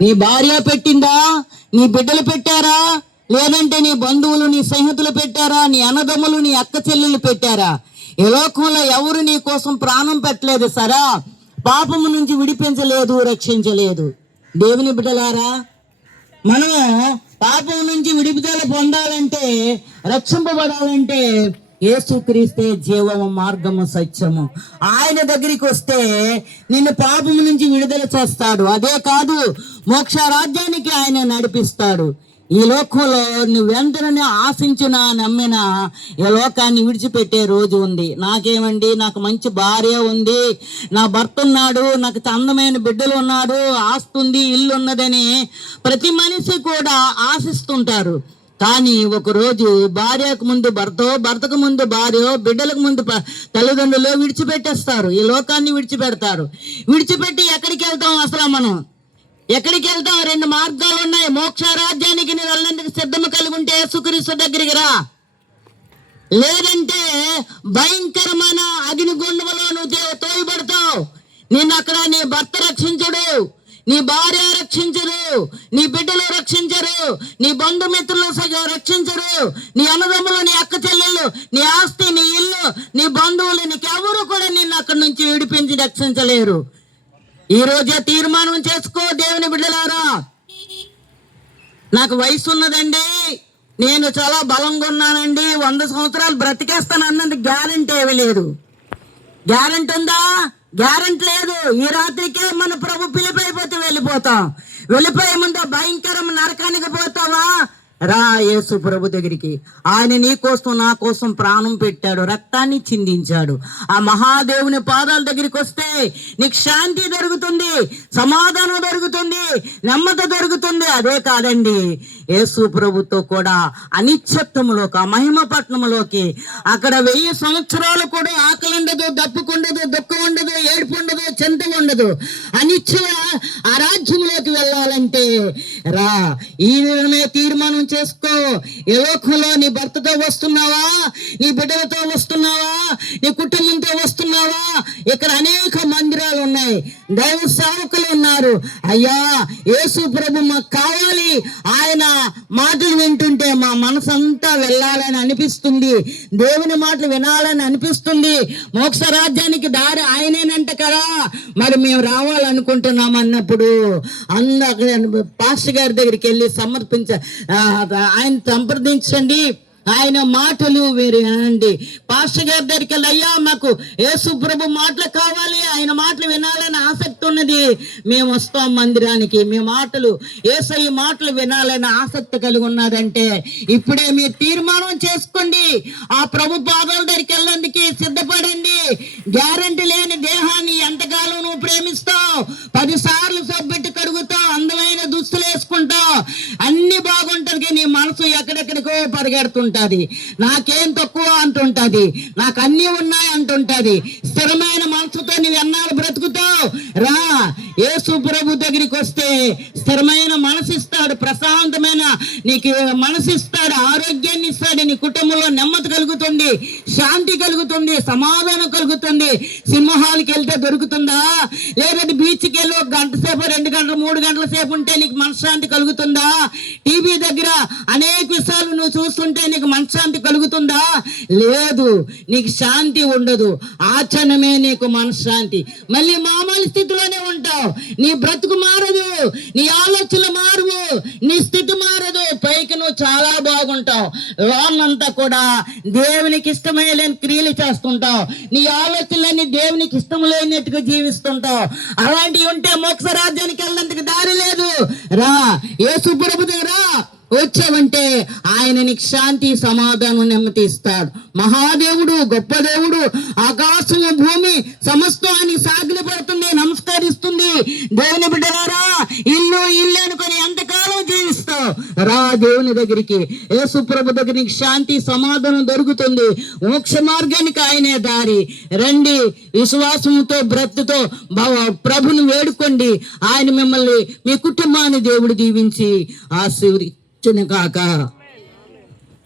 నీ భార్య పెట్టిందా, నీ బిడ్డలు పెట్టారా, లేదంటే నీ బంధువులు నీ స్నేహితులు పెట్టారా, నీ అన్నదమ్ములు నీ అక్క చెల్లెలు పెట్టారా? ఈ లోకంలో ఎవరు నీ కోసం ప్రాణం పెట్టలేదు సరా, పాపము నుంచి విడిపించలేదు, రక్షించలేదు. దేవుని బిడ్డలారా, మనము పాపం నుంచి విడుదల పొందాలంటే, రక్షింపబడాలంటే యేసుక్రీస్తే జీవము, మార్గము, సత్యము. ఆయన దగ్గరికి వస్తే నిన్ను పాపము నుంచి విడుదల చేస్తాడు. అదే కాదు, మోక్ష రాజ్యానికి ఆయన నడిపిస్తాడు. ఈ లోకంలో నువ్వెంతనే ఆశించినా నమ్మినా ఈ లోకాన్ని విడిచిపెట్టే రోజు ఉంది. నాకేమండి, నాకు మంచి భార్య ఉంది, నా భర్త ఉన్నాడు, నాకు అందమైన బిడ్డలు ఉన్నాడు, ఆస్తుంది, ఇల్లు ఉన్నదని ప్రతి మనిషి కూడా ఆశిస్తుంటారు. కానీ ఒకరోజు భార్యకు ముందు భర్త, భర్తకు ముందు భార్య, బిడ్డలకు ముందు తల్లిదండ్రులు విడిచిపెట్టేస్తారు. ఈ లోకాన్ని విడిచిపెడతారు. విడిచిపెట్టి ఎక్కడికి వెళ్తాం? అసలు మనం ఎక్కడికి వెళ్తాం? రెండు మార్గాలు ఉన్నాయి. మోక్ష రాజ్యానికి నువ్వు వెళ్ళేందుకు సిద్ధము కలిగి ఉంటే యేసుక్రీస్తు దగ్గరికి రా, లేదంటే భయంకరమైన అగ్నిగుండంలో నువ్వు తోయబడతావు. నిన్ను అక్కడ నీ భర్త రక్షించడు, నీ భార్య రక్షించరు, నీ బిడ్డలు రక్షించరు, నీ బంధుమిత్రులు రక్షించరు, నీ అన్నదమ్ములు, నీ అక్క చెల్లెళ్ళు, నీ ఆస్తి, నీ ఇల్లు, నీ బంధువులు, నీకెవరు కూడా నిన్ను అక్కడి నుంచి విడిపించి రక్షించలేరు. ఈ రోజే తీర్మానం చేసుకో దేవుని బిడ్డలారా. నాకు వయసు ఉన్నదండి, నేను చాలా బలంగా ఉన్నానండి, 100 సంవత్సరాలు బ్రతికేస్తాను అన్నందుకు గ్యారెంటీ ఏమీ లేదు. గ్యారెంటీ ఉందా? గ్యారెంటీ లేదు. ఈ రాత్రికే మన ప్రభు పిలిపైపోతే వెళ్ళిపోతాం. వెళ్ళిపోయే ముందు భయంకరం నరకానికి పోతావా? రా యేసు ప్రభు దగ్గరికి. ఆయన నీ కోసం, నా కోసం ప్రాణం పెట్టాడు, రక్తాన్ని చిందించాడు. ఆ మహాదేవుని పాదాల దగ్గరికి వస్తే నీకు శాంతి దొరుకుతుంది, సమాధానం దొరుకుతుంది, నెమ్మది దొరుకుతుంది. అదే కాదండి, యేసు ప్రభుతో కూడా అనిశ్చత్వములోకి, ఆ మహిమ పట్టణంలోకి, అక్కడ 1000 సంవత్సరాలు కూడా ఆకలి ఉండదు, దప్పుకుండదు, దుఃఖం ఉండదు, ఏడుపు ఉండదు, చింత ఉండదు. అనిశ్చయ ఆ రాజ్యంలోకి వెళ్ళాలంటే రా. ఈ విధమే తీర్మానం చేసుకో. ఏ లోకంలో నీ భర్తతో వస్తున్నావా, నీ బిడ్డలతో వస్తున్నావా, నీ కుటుంబంతో వస్తున్నావా? ఇక్కడ అనేక మందిరాలు ఉన్నాయి, దైవ సేవకులు ఉన్నారు. అయ్యా, యేసు ప్రభు మాకు కావాలి. ఆయన మాటలు వింటుంటే మా మనసు అంతా వెళ్ళాలని అనిపిస్తుంది, దేవుని మాటలు వినాలని అనిపిస్తుంది. మోక్ష రాజ్యానికి దారి ఆయనేనంట కదా, మరి మేము రావాలనుకుంటున్నాం అన్నప్పుడు పాస్టర్ గారి దగ్గరికి వెళ్ళి ఆయన సంప్రదించండి. ఆయన మాటలు వేరే అనండి. పాస్టర్ గారి దగ్గరికి వెళ్ళి, అయ్యా మాకు యేసు ప్రభు మాటలు కావాలి, ఆయన మాటలు వినాలని ఆసక్తి ఉన్నది, మేము వస్తాం మందిరానికి, మీ మాటలు, యేసయ్య మాటలు వినాలని ఆసక్తి కలిగి ఉన్నదంటే ఇప్పుడే మీరు తీర్మానం చేసుకోండి. ఆ ప్రభు పాదాల దగ్గరికి వెళ్ళేందుకు సిద్ధపడండి. గ్యారంటీ లేని దేహాన్ని ఎంతకాలం నువ్వు ప్రేమిస్తావు? 10 సార్లు సబ్బెట్టి కడుగుతావు, అందమైన దుస్తులు వేసుకుంటావు, అన్ని బాగుంటది, నీ మనసు ఎక్కడెక్కడికో పరిగెడుతుంటది. నాకేం తక్కువ అంటుంటది, నాకు అన్ని ఉన్నాయి అంటుంటది. స్థిరమైన మనసుతో నువ్వు ఎన్నాళ్ళు బ్రతుకుతావు? రా, యేసు ప్రభు దగ్గరికి వస్తే స్థిరమైన మనసు ఇస్తాడు, ప్రశాంతమైన నీకు మనసు ఇస్తాడు, ఆరోగ్యాన్ని ఇస్తాడు, నీ కుటుంబంలో నెమ్మది కలుగుతుంది, శాంతి కలుగుతుంది, సమాధానం కలుగుతుంది. సింహాలకి వెళ్తే దొరుకుతుందా? లేదంటే బీచ్కి వెళ్ళి 1 గంట సేపు, 2 గంటలు, 3 గంటల సేపు ఉంటే నీకు మనశ్శాంతి కలుగుతుందా? టీవీ దగ్గర అనేక విషయాలు నువ్వు చూస్తుంటే నీకు మనశ్శాంతి కలుగుతుందా? లేదు, నీకు శాంతి ఉండదు. ఆచరణమే నీకు మనశ్శాంతి. మళ్ళీ మామూలు స్థితిలోనే ఉంటావు. నీ బ్రతుకు మారదు, నీ ఆలోచనలు మారవు, నీ స్థితి మారదు. పైకి నువ్వు చాలా బాగుంటావు, లోనంతా కూడా దేవునికి ఇష్టమైన క్రియలు చేస్తుంటావు, నీ ఆలోచనలన్నీ దేవునికి ఇష్టం లేనట్టుగా జీవిస్తుంటావు. అలాంటివి ఉంటే మోక్ష రాజ్యానికి వెళ్ళేందుకు దారి లేదు. రా, యేసు ప్రభు దగ్గర వచ్చావంటే ఆయన నీకు శాంతి, సమాధానం, నెమ్మది ఇస్తాడు. మహాదేవుడు, గొప్ప దేవుడు. ఆకాశం, భూమి సమస్తం ఆయనకి సాగిలి పడుతుంది, నమస్కరిస్తుంది. దేవుని బిడ్డలారా, ఇల్లు ఇల్లు అనుకొని ఎంతకాలం జీవిస్తావు? రా దేవుని దగ్గరికి. యేసు ప్రభు దగ్గర నీకు శాంతి, సమాధానం దొరుకుతుంది. మోక్ష మార్గానికి ఆయనే దారి. రండి, విశ్వాసంతో, బ్రతుతో ప్రభుని వేడుకోండి. ఆయన మిమ్మల్ని, మీ కుటుంబాన్ని దేవుడు దీవించి ఆశీర్వదించును గాక.